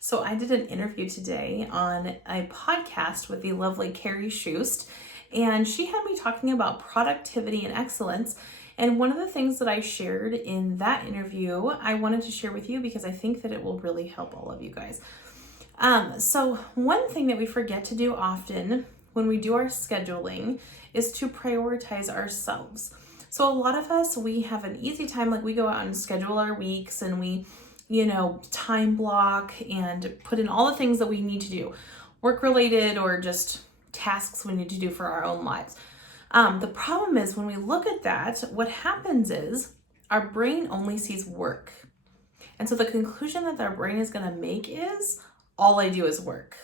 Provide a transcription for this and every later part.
So I did an interview today on a podcast with the lovely Carrie Schust, and she had me talking about productivity and excellence. And one of the things that I shared in that interview, I wanted to share with you because I think that it will really help all of you guys. So one thing that we forget to do often when we do our scheduling is to prioritize ourselves. So a lot of us, we have an easy time, like we go out and schedule our weeks and we time block and put in all the things that we need to do, work related or just tasks we need to do for our own lives. The problem is when we look at that, what happens is our brain only sees work. And so the conclusion that our brain is going to make is all I do is work.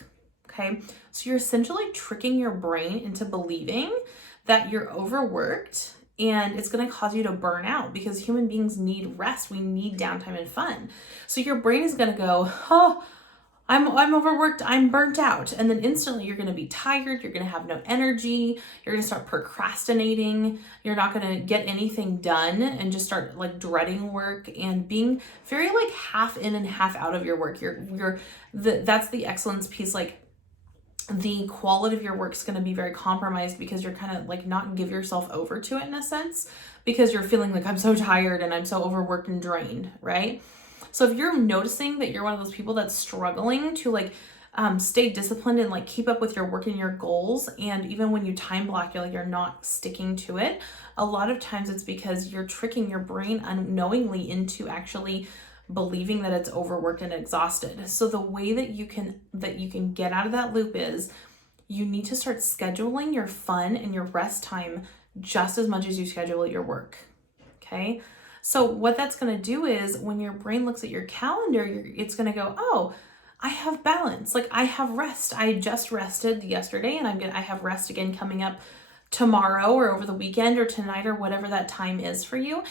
Okay. So you're essentially tricking your brain into believing that you're overworked and it's going to cause you to burn out because human beings need rest. We need downtime and fun. So your brain is going to go, oh, I'm overworked, I'm burnt out. And then instantly you're going to be tired. You're going to have no energy. You're going to start procrastinating. You're not going to get anything done and just start like dreading work and being very like half in and half out of your work. That's the excellence piece. Like, the quality of your work is going to be very compromised because you're kind of like not give yourself over to it in a sense because you're feeling like I'm so tired and I'm so overworked and drained, right? So if you're noticing that you're one of those people that's struggling to stay disciplined and like keep up with your work and your goals, and even when you time block, you're not sticking to it, a lot of times it's because you're tricking your brain unknowingly into actually believing that it's overworked and exhausted. So the way that you can get out of that loop is you need to start scheduling your fun and your rest time just as much as you schedule your work. Okay? So what that's going to do is when your brain looks at your calendar, it's going to go, "Oh, I have balance. Like I have rest. I just rested yesterday and I have rest again coming up tomorrow or over the weekend or tonight or whatever that time is for you."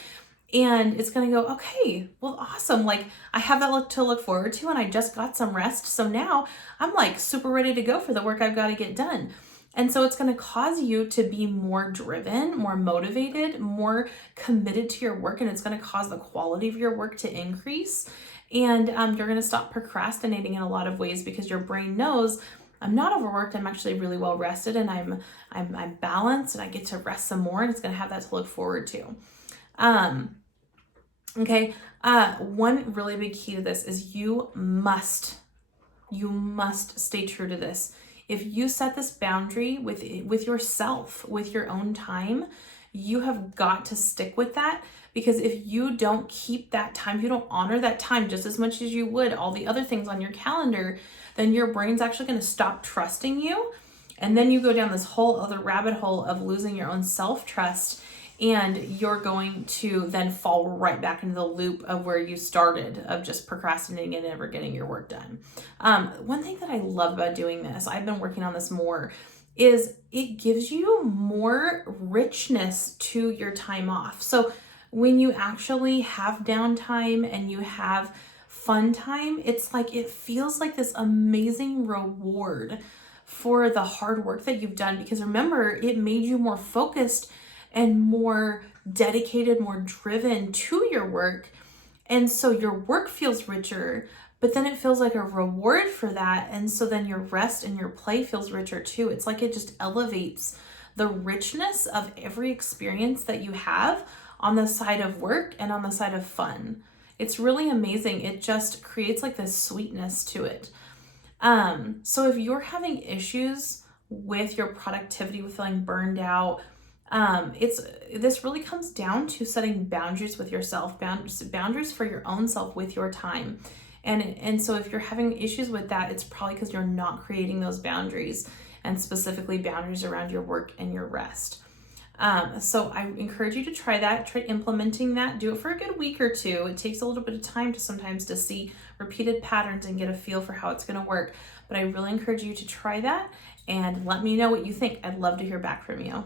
And it's going to go, okay, well, awesome. Like I have that to look forward to and I just got some rest. So now I'm like super ready to go for the work I've got to get done. And so it's going to cause you to be more driven, more motivated, more committed to your work. And it's going to cause the quality of your work to increase. And you're going to stop procrastinating in a lot of ways because your brain knows I'm not overworked. I'm actually really well rested and I'm balanced and I get to rest some more. And it's going to have that to look forward to. Okay. One really big key to this is you must stay true to this. If you set this boundary with yourself, with your own time, you have got to stick with that, because if you don't keep that time, if you don't honor that time just as much as you would all the other things on your calendar, then your brain's actually going to stop trusting you. And then you go down this whole other rabbit hole of losing your own self-trust. And you're going to then fall right back into the loop of where you started, of just procrastinating and never getting your work done. One thing that I love about doing this, I've been working on this more, is it gives you more richness to your time off. So when you actually have downtime and you have fun time, it's like it feels like this amazing reward for the hard work that you've done. Because remember, it made you more focused and more dedicated, more driven to your work. And so your work feels richer, but then it feels like a reward for that. And so then your rest and your play feels richer too. It's like it just elevates the richness of every experience that you have on the side of work and on the side of fun. It's really amazing. It just creates like this sweetness to it. So if you're having issues with your productivity, with feeling burned out, this really comes down to setting boundaries with yourself, boundaries for your own self with your time. And so if you're having issues with that, it's probably because you're not creating those boundaries, and specifically boundaries around your work and your rest. So I encourage you to try that, try implementing that, do it for a good week or two. It takes a little bit of time sometimes to see repeated patterns and get a feel for how it's going to work. But I really encourage you to try that and let me know what you think. I'd love to hear back from you.